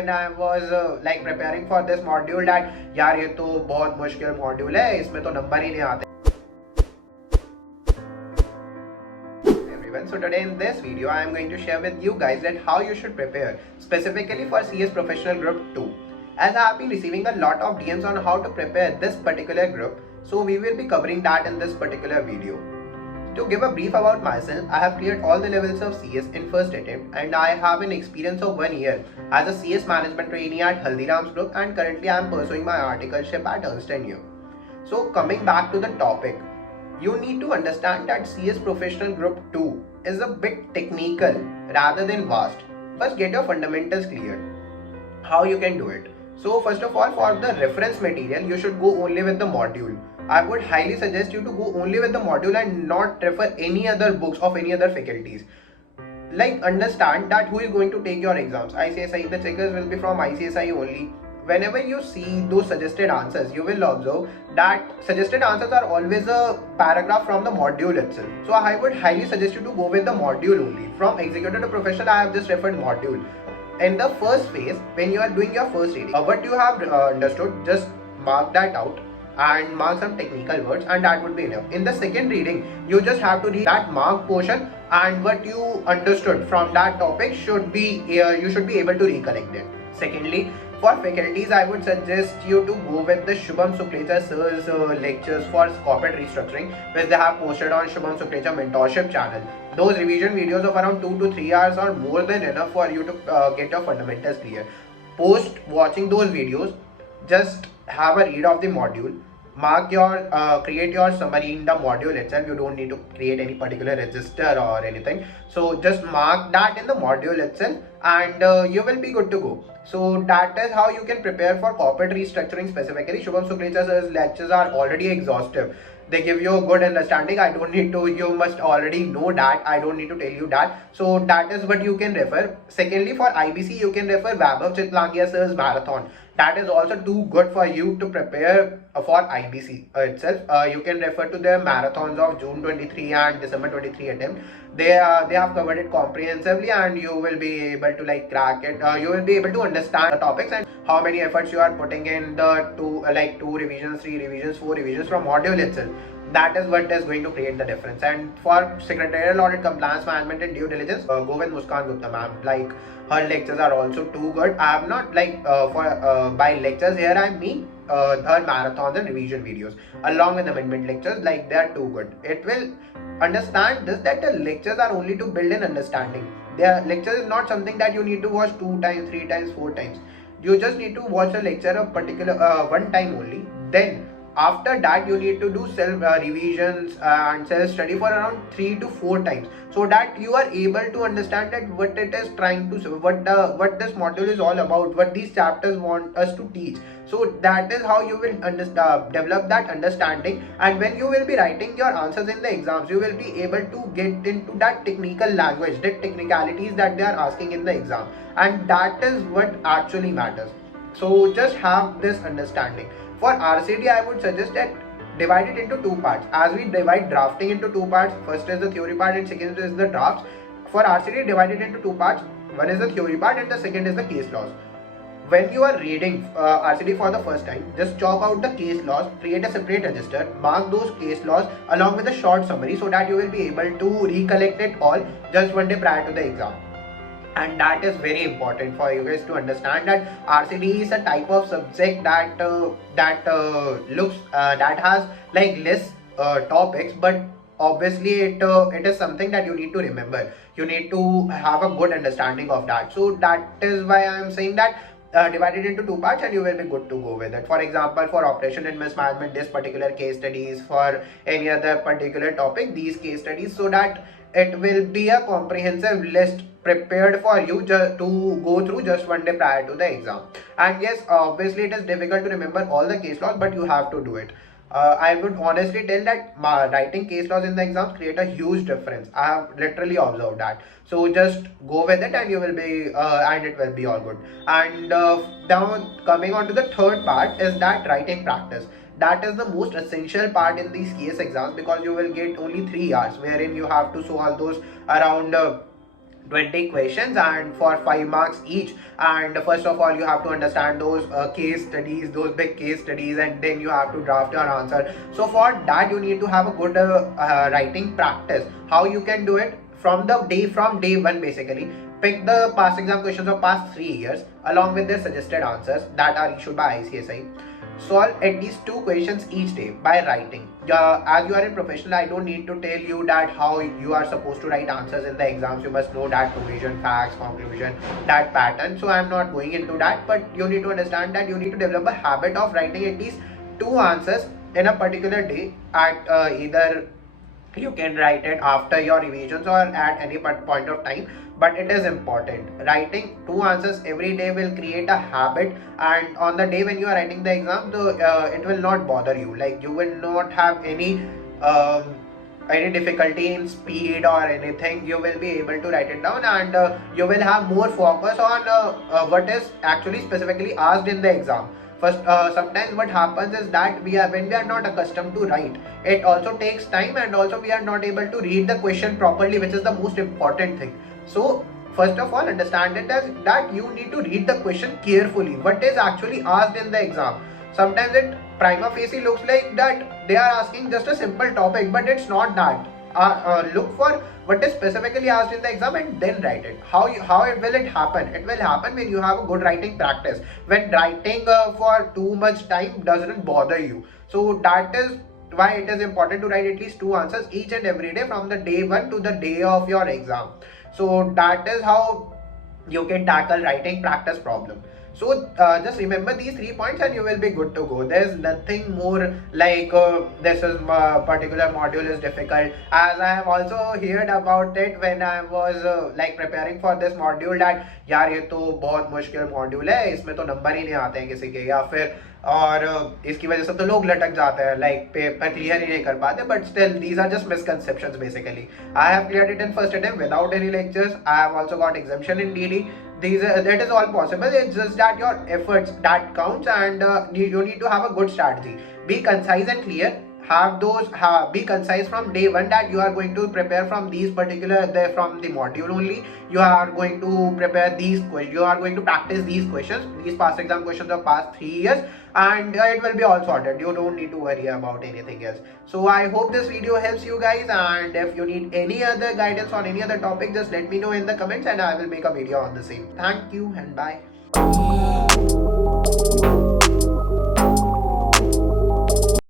And I was like preparing for this module that यार ये तो बहुत मुश्किल मॉड्यूल है, इसमें तो नंबर ही नहीं आते. Everyone, so today in this video I am going to share with you guys that how you should prepare specifically for CS Professional Group 2. As I have been receiving a lot of DMs on how to prepare this particular group, so we will be covering that in this particular video. To give a brief about myself, I have cleared all the levels of CS in first attempt and I have an experience of 1 year as a CS management trainee at Haldiram's Group, and currently I am pursuing my articleship at Ernst & Young. So coming back to the topic, you need to understand that CS Professional Group 2 is a bit technical rather than vast. First, get your fundamentals cleared. How you can do it? So first of all, for the reference material, you should go only with the module. I would highly suggest you to go only with the module and not refer any other books of any other faculties. Like, understand that who is going to take your exams. ICSI, the checkers will be from ICSI only. Whenever you see those suggested answers, you will observe that suggested answers are always a paragraph from the module itself. So I would highly suggest you to go with the module only. From executive to professional, I have just referred module. In the first phase, when you are doing your first reading, what you have understood, just mark that out and mark some technical words, and that would be enough. In the second reading, you just have to read that marked portion, and what you understood from that topic should be you should be able to recollect it. Secondly, for faculties, I would suggest you to go with the Shubham Suklecha sir's lectures for corporate restructuring, which they have posted on Shubham Suklecha mentorship channel. Those revision videos of around 2 to 3 hours are more than enough for you to get your fundamentals clear. Post watching those videos, just have a read of the module, mark your create your summary in the module itself. You don't need to create any particular register or anything, so just mark that in the module itself and you will be good to go. So that is how you can prepare for corporate restructuring specifically. Shubham Suklecha's lectures are already exhaustive. They give you a good understanding. I don't need to, you must already know that. I don't need to tell you that. So that is what you can refer. Secondly, for IBC, you can refer Vaibhav Chitlangia sir's marathon. That is also too good for you to prepare for IBC itself. You can refer to their marathons of June 23 and December 23 attempt. They have covered it comprehensively, and you will be able to like crack it. You will be able to understand the topics and how many efforts you are putting in the two revisions, 3 revisions, 4 revisions from module itself. That is what is going to create the difference. And for secretarial audit, compliance management and due diligence, go with Muskan Gupta ma'am. Like, her lectures are also too good. I am not like by lectures here I mean her marathons and revision videos along with amendment lectures. Like, they are too good. It will understand this, that the lectures are only to build an understanding. Their lecture is not something that you need to watch 2 times, 3 times, 4 times. You just need to watch a lecture a particular one time only. Then after that, you need to do self revisions and self study for around 3 to 4 times, so that you are able to understand that what it is trying to, what this module is all about, what these chapters want us to teach. So that is how you will develop that understanding, and when you will be writing your answers in the exams, you will be able to get into that technical language, the technicalities that they are asking in the exam, and that is what actually matters. So just have this understanding. For RCD, I would suggest that divide it into 2 parts. As we divide drafting into 2 parts, first is the theory part and second is the drafts. For RCD, divide it into 2 parts. One is the theory part and the second is the case laws. When you are reading RCD for the first time, just chalk out the case laws, create a separate register, mark those case laws along with a short summary, so that you will be able to recollect it all just one day prior to the exam. And that is very important for you guys to understand that RCD is a type of subject that has like less topics, but obviously it is something that you need to remember. You need to have a good understanding of that. So that is why I am saying that divide it into 2 parts and you will be good to go with it. For example, for operation and mismanagement, this particular case studies. For any other particular topic, these case studies, so that it will be a comprehensive list prepared for you just to go through just one day prior to the exam. And yes, obviously it is difficult to remember all the case laws, but you have to do it. I would honestly tell that writing case laws in the exams create a huge difference. I have literally observed that. So just go with it and you will be and it will be all good. And now coming on to the third part is that writing practice. That is the most essential part in these CS exams, because you will get only 3 hours wherein you have to solve those around 20 questions and for 5 marks each. And first of all, you have to understand those case studies, those big case studies, and then you have to draft your answer. So for that, you need to have a good writing practice. How you can do it? From day one, basically pick the past exam questions of past 3 years along with their suggested answers that are issued by ICSI. Solve at least 2 questions each day by writing. As you are a professional, I don't need to tell you that how you are supposed to write answers in the exams. You must know that provision, facts, conclusion, that pattern. So I'm not going into that, but you need to understand that you need to develop a habit of writing at least 2 answers in a particular day at either you can write it after your revisions or at any point of time, but it is important. Writing 2 answers every day will create a habit, and on the day when you are writing the exam, it will not bother you. Like you will not have any difficulty in speed or anything. You will be able to write it down, and you will have more focus on what is actually specifically asked in the exam. First, sometimes what happens is that when we are not accustomed to write, it also takes time, and also we are not able to read the question properly, which is the most important thing. So first of all, understand it as that you need to read the question carefully. What is actually asked in the exam? Sometimes it prima facie looks like that they are asking just a simple topic, but it's not that. Look for what is specifically asked in the exam and then write it. How will it happen? It will happen when you have a good writing practice. When writing for too much time doesn't bother you. So that is why it is important to write at least 2 answers each and every day from the day 1 to the day of your exam. So that is how you can tackle writing practice problem. So just remember these 3 points and you will be good to go. There's nothing more like this is particular module is difficult, as I have also heard about it when I was like preparing for this module that यार ये तो बहुत मुश्किल module है, इसमें तो number ही नहीं आते हैं किसी के, या फिर और इसकी वजह से तो लोग लटक जाते हैं, लाइक पेपर क्लियर ही नहीं कर पाते. But still these are just misconceptions basically. I have cleared it in first attempt without any lectures. I have also got exemption in DD. That is all possible. It's just that your efforts that counts, and you need to have a good strategy. Be concise and clear. Be concise from day 1 that you are going to prepare from these from the module only. You are going to prepare these questions. You are going to practice these questions, these past exam questions of past 3 years, and it will be all sorted. You don't need to worry about anything else. So I hope this video helps you guys, and if you need any other guidance on any other topic, just let me know in the comments and I will make a video on the same. Thank you and bye.